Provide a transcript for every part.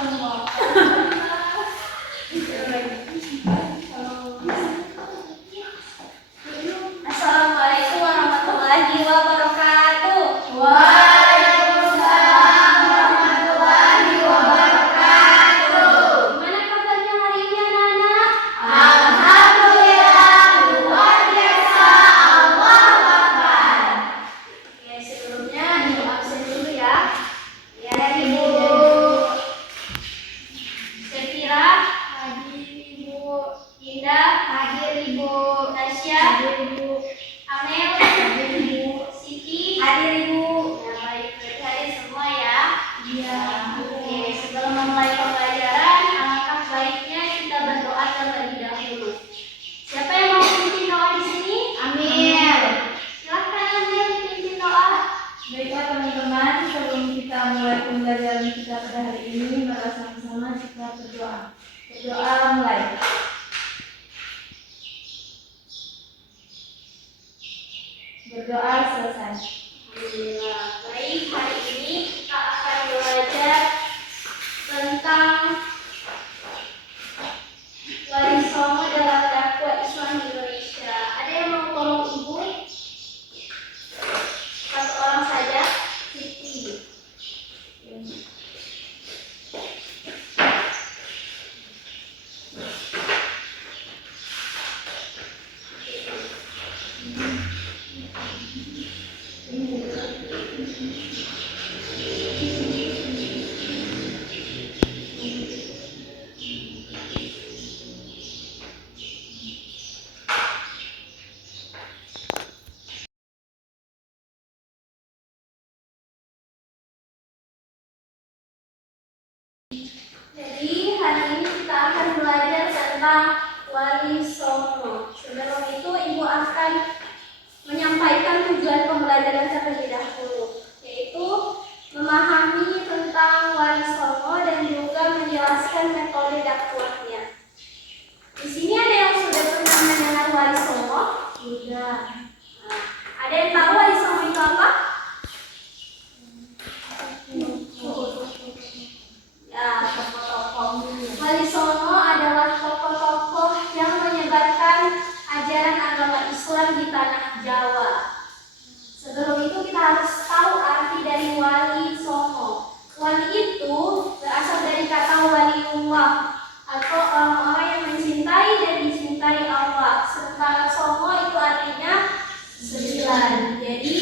Assalamualaikum warahmatullahi wabarakatuh. Waalaikumsalam warahmatullahi wabarakatuh. Gimana kabarnya hari ini anak-anak? Alhamdulillah, luar biasa, Allahu Akbar. Oke, sebelumnya ibu absen dulu ya. Ya, Ibu. Sekira, hadir Ibu. Indah, Hadir Ibu. Tasya, Hadir Ibu. Amel, hadir Ibu. Siti, Hadir Ibu. Ya, baik, berarti hadir semua ya. Iya. Oke, sebelum memulai pembelajaran, alangkah baiknya kita berdoa terlebih dahulu. Siapa yang mau pimpin doa di sini? Amin. Silakan Amel pimpin doa. Baiklah teman-teman, sebelum kita mulai pembelajaran kita pada hari ini, mari sama-sama kita berdoa. Berdoa mulai. Berdoa selesai. Alhamdulillah. Baik, hari ini kita akan belajar tentang Wali Songo dalam dakwah Islam di Indonesia. Ada yang mau tolong Ibu? Satu orang saja. Siti. Jadi hari ini kita akan belajar tentang Wali Songo. Sebelum itu Ibu akan menyampaikan tujuan pembelajaran terlebih dahulu, yaitu memahami tentang Wali Songo dan juga menjelaskan metode dakwahnya. Di sini ada yang sudah pernah mendengar Wali Songo? Sudah. Nah, ada yang tahu Wali Songo itu apa? Ya, tokoh-tokoh. Wali Songo adalah tokoh-tokoh yang menyebarkan ajaran agama Islam di tanah Jawa. Sebelum itu kita harus tahu arti dari Wali Songo. Wali itu berasal dari kata waliullah atau orang-orang yang mencintai dan dicintai Allah. Sementara Songo itu artinya 9. Jadi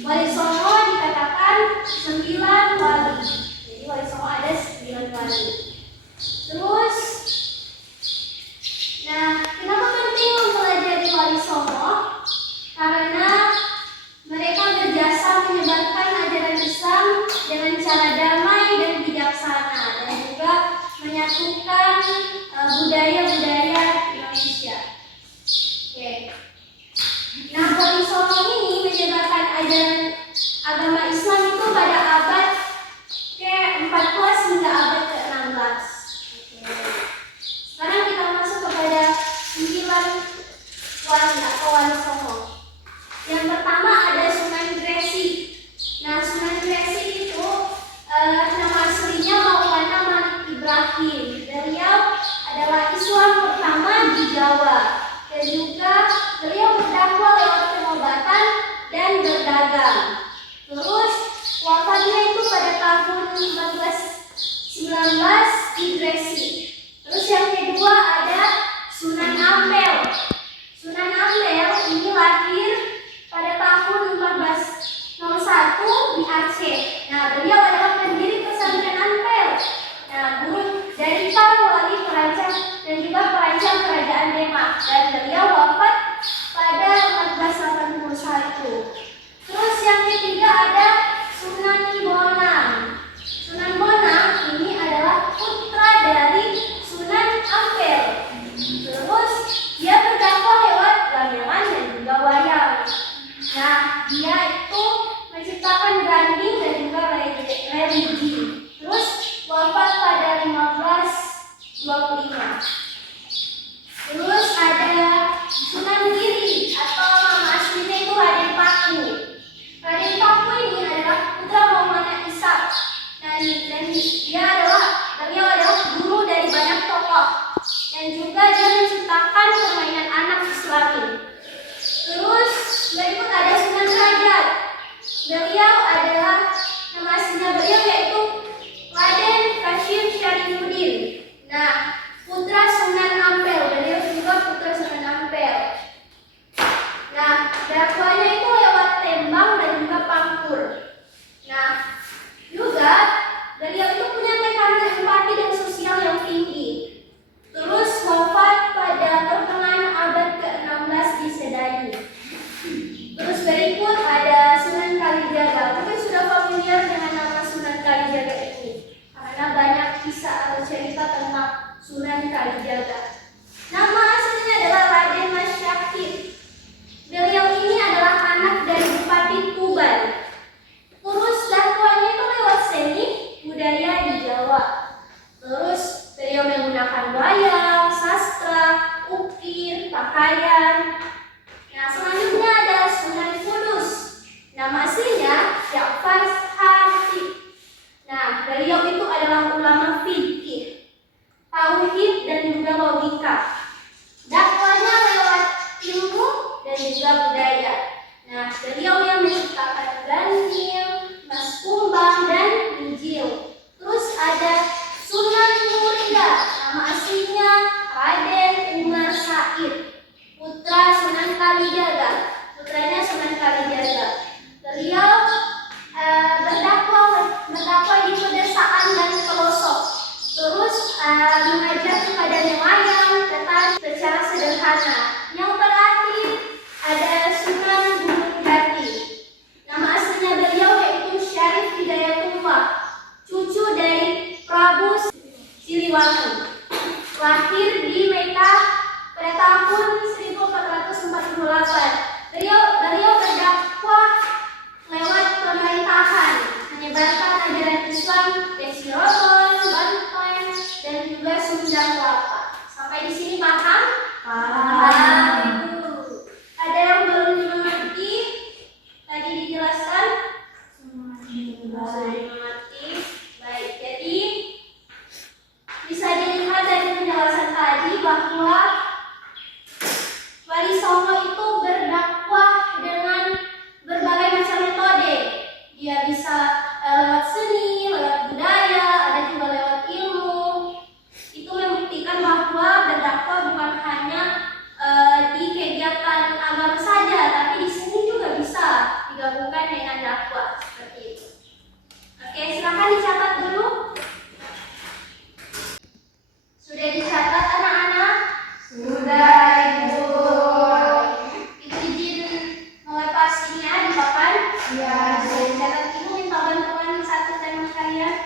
Wali Songo dikatakan 9 wali. Jadi Wali Songo ada 9 wali. Terus, nah, kenapa penting mempelajari Wali Songo? Karena mereka berjasa menyebarkan ajaran Islam dengan cara damai dan bijaksana, dan juga menyatukan budaya-budaya Indonesia. Oke. Nah, Wali Songo ini menyebarkan ajaran agama Islam itu pada abad ke-14 hingga abad ke-16. Oke. Sekarang kita masuk kepada 9 wali atau Wali Songo. Yang pertama ada Sunan Gresi. Nah, Sunan Gresi itu nama aslinya Maulana Malik Ibrahim. Beliau adalah Islam pertama di Jawa, dan juga beliau berdakwah lewat pengobatan dan berdagang. Terus wafatnya itu pada tahun 1419 di Gresi. Terus yang kedua ada Sunan Ampel. Sunan Ampel ini lahir pada tahun 1401 di Aceh. Nah, beliau adalah pendiri pesantren Ampel. Nah, guru dari para wali perancang dan juga perancang kerajaan Demak. Dan beliau wafat pada 1481. Terus yang ketiga ada Sunan Bonang. Sunan Bonang ini adalah putra dari Sunan Ampel. Terus dia berdakwah lewat gamelan dan juga wayang. Nah, dia itu menciptakan branding dan juga religi. Terus wafat pada 1525. Terus ada Sunan Giri atau nama aslinya itu Raden Paku. Raden Paku ini adalah putra Maulana Ishaq. Dan dia adalah beliau Sunan Kalijaga. Nama aslinya adalah Raden Mas Syakir. Beliau ini adalah anak dari Bupati Tuban. Terus dakwahnya itu lewat seni budaya di Jawa. Terus beliau menggunakan wayang, sastra, ukir, pakaian. Nah, selanjutnya ada Sunan Kudus. Nama aslinya Ja'far Harfi. Nah, beliau itu adalah ulama fikih, tauhid dan juga logika. Dakwahnya lewat ilmu dan juga budaya. Nah, beliau yang menciptakan Ganjil, Mas Kumbang dan Injil. Terus ada Sunan Muria. Nama aslinya Raden Umar Said, putra Sunan Kalijaga. Putranya Sunan Kalijaga. Beliau berdakwah di pedesaan dan pelosok. Terus mengajar kepada nelayan, petani secara sederhana. Yang terakhir ada Sunan Gunung Jati. Nama aslinya beliau yaitu Syarif Hidayatullah, cucu dari Prabu Siliwangi. Lahir di Mekah pada tahun 1448. Beliau berdakwah lewat pemerintahan, menyebarkan ajaran Islam ke Cirebon, Banten, dan juga Sunda Kelapa. Sampai di sini paham? Paham. Ada yang belum dimengerti? Tadi dijelaskan? Sudah dimengerti. Baik, jadi bisa dilihat dari penjelasan tadi bahwa Wali Songo itu berdakwah dengan berbagai macam metode. Dia bisa lewat seni, lewat budaya, ada juga lewat ilmu. Itu membuktikan bahwa berdakwah bukan hanya di kegiatan agama saja, tapi di seni juga bisa digabungkan dengan dakwah seperti itu. Oke, silakan dicatat dulu. Sudah dicatat anak-anak? Sudah, Ibu. Izin melepas ini ya di papan. Ya, Sudah dicatat. Ibu minta bantuan satu tema kalian.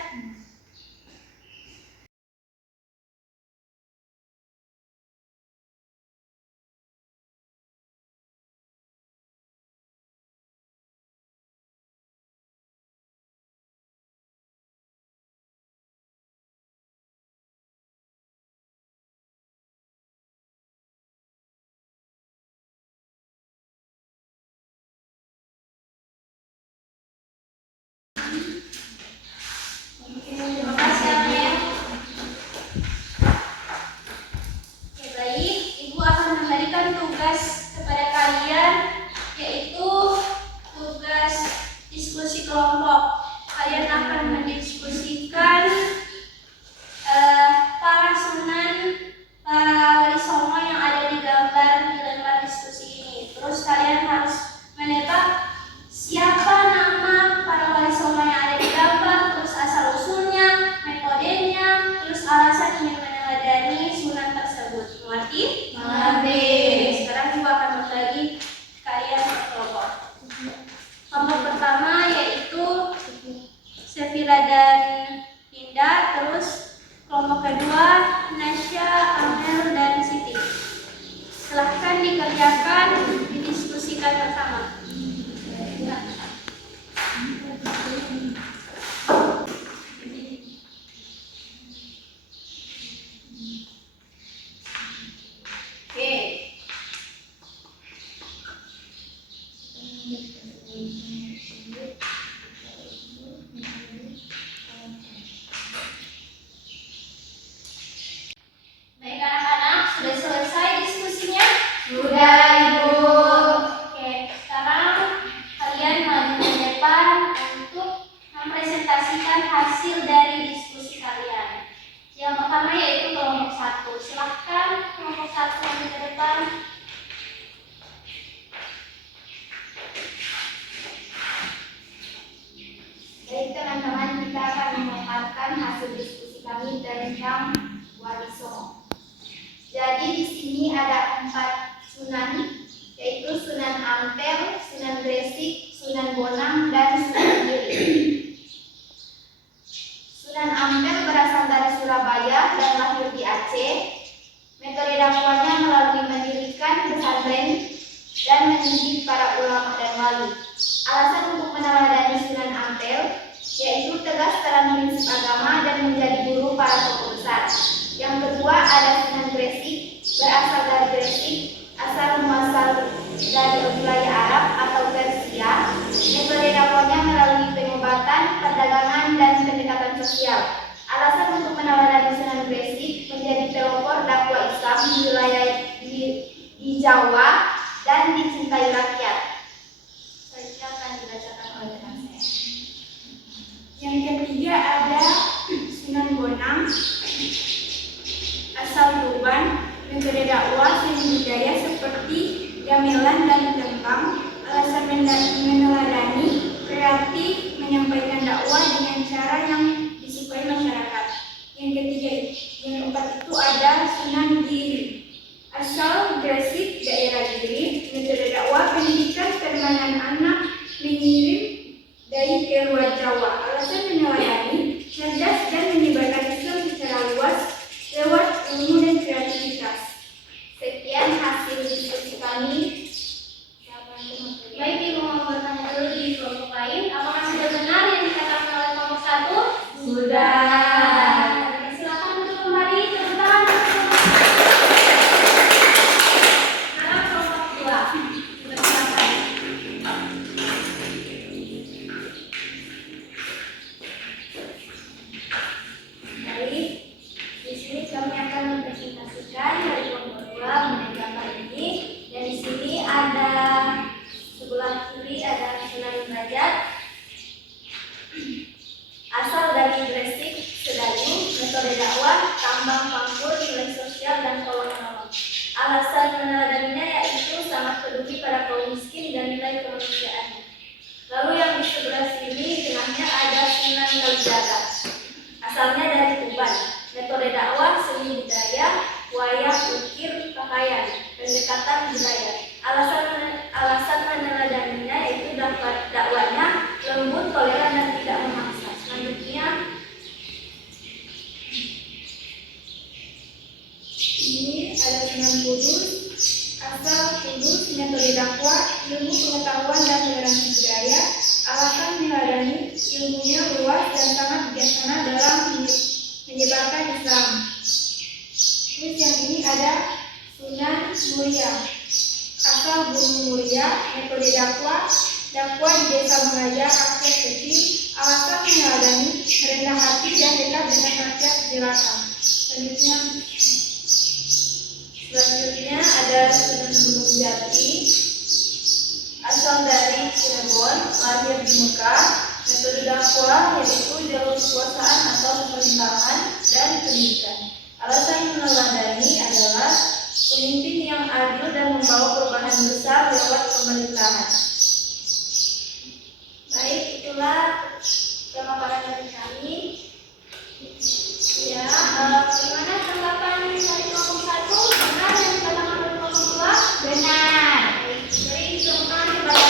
Terima kasih Amel. Oke, baik. Ibu akan memberikan tugas kepada kalian, yaitu tugas diskusi kelompok. Kalian akan mendiskusikan para sunan, para wali songo yang ada di lembar diskusi ini. Terus kalian harus menebak siapa nama para wali songo yang ada di gambar, terus asal usulnya, metodenya, terus alasan ingin meneladani sunan tersebut. Mengerti? Mengerti. Sekarang Ibu akan membagi kalian ke kelompok. Kelompok pertama yaitu Sefira dan Dinda, terus kelompok kedua Nasya, Amel, dan Siti. Silahkan dikerjakan, didiskusikan bersama. Oke. Baik anak-anak, sudah selesai diskusinya? Sudah, Ibu. Oke, sekarang kalian maju ke depan untuk mempresentasikan hasil dari diskusi kalian. Yang pertama yaitu kelompok 1. Silahkan kelompok 1 maju ke depan. Baik teman-teman, kita akan memaparkan hasil diskusi kami tentang Wali Songo. Jadi di sini ada 4 sunan, yaitu Sunan Ampel, Sunan Gresik, Sunan Bonang, dan Sunan Giri. Sunan Ampel berasal dari Surabaya dan lahir di Aceh. para tokoh besar. Yang kedua ada Sunan Gresik, berasal dari Gresik, asal muasal dari wilayah Arab atau Persia. Metode dakwahnya melalui pengobatan, perdagangan, dan pendekatan sosial. Alasan untuk meneladani Sunan Gresik menjadi pelopor dakwah Islam di wilayah di Jawa dan dicintai rakyat. Selanjutnya akan dibacakan oleh rekan saya. Yang ketiga ada Sunan Bonang, asal Tuban. Metode dakwah seni budaya seperti gamelan dan tembang. Alasan meneladani, kreatif, menyampaikan dakwah dengan cara yang disukai masyarakat. Yang ketiga, yang keempat itu ada Sunan Giri, asal Gresik, daerah Giri. Metode dakwah pendidikan permainan anak mengirim dari ke luar Jawa. Alasan meneladani, cerdas dan menyebarkan Islam secara luas lewat ilmu dan kreativitas. Sekian hasil diskusi kami. Baik, Ibu mau bertanya dulu di kelompok lain. Apakah sudah benar yang dikatakan oleh kelompok 1? Sudah. Silakan untuk kembali tepuk tangan. Sekarang kelompok 2. Silakan. Baik, di sini kami akan mempresentasikan dari kelompok 2 mengenai gambar ini. Dan di sini ada sebelah kiri ada Sunan Derajat, asal dari Gresik, Sedayu. Metode dakwah, tambang pangkur, nilai sosial dan tolong menolong. Alasan meneladaninya yaitu sangat peduli pada kaum miskin dan nilai kemanusiaan. Lalu yang di sebelah sini di tengahnya ada Sunan Kalijaga, asalnya dari Tuban. Metode dakwah seni budaya, wayang, ukir, pakaian, pendekatan budaya. Alasan meneladaninya yaitu dakwahnya lembut, toleran, dan tidak memaksa. Selanjutnya Ini ada Sunan Kudus, asal Kudus. Metode dakwah, ilmu pengetahuan dan toleransi budaya. Alasan meneladani, ilmunya luas dan sangat bijaksana dalam menyebarkan Islam. Terus yang ini ada Sunan Muria, asal Gunung Muria. Metode dakwah di desa mengajar rakyat kecil. Alasan meneladani, rendah hati dan dekat dengan rakyat jelata. Selanjutnya ada Sunan Gunung Jati, asal dari Cirebon, lahir di Mekah. Metode dakwah yaitu jalur kekuasaan atau pemerintahan dan pendidikan. Alasan meneladani adalah pemimpin yang adil dan membawa perubahan besar lewat pemerintahan. Baik, itulah pemaparan dari kami. Ya, bagaimana tanggapan dari kelompok 1? Benar yang dikatakan oleh kelompok 2? Benar. Jadi teman kepada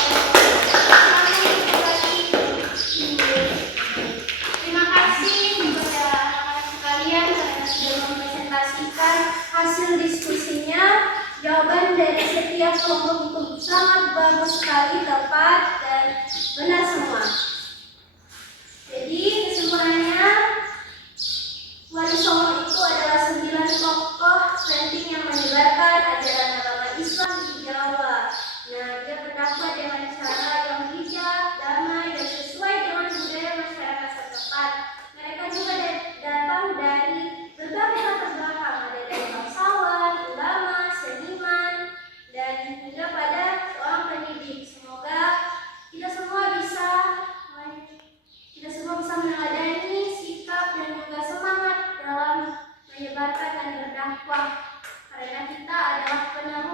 terima kasih kepada rekan sekalian karena sudah mempresentasikan hasil diskusinya. Jawaban dari setiap kelompok itu sangat bagus sekali, tepat dan benar semua. Jadi kesimpulannya, Wali Songo itu adalah 9 tokoh penting yang menyebarkan ajaran agama Islam di Jawa. Nah, dia berdakwah dengan cara yang bijak, damai, dan sesuai dengan budaya masyarakat setempat. Mereka juga datang dari berbagai latar belakang, ada dari bangsawan, ulama, seniman, dan hingga pada seorang pendidik. Semoga kita semua bisa meneladani sikap dan juga semangat dalam menyebarkan dan berdakwah, karena kita adalah penerus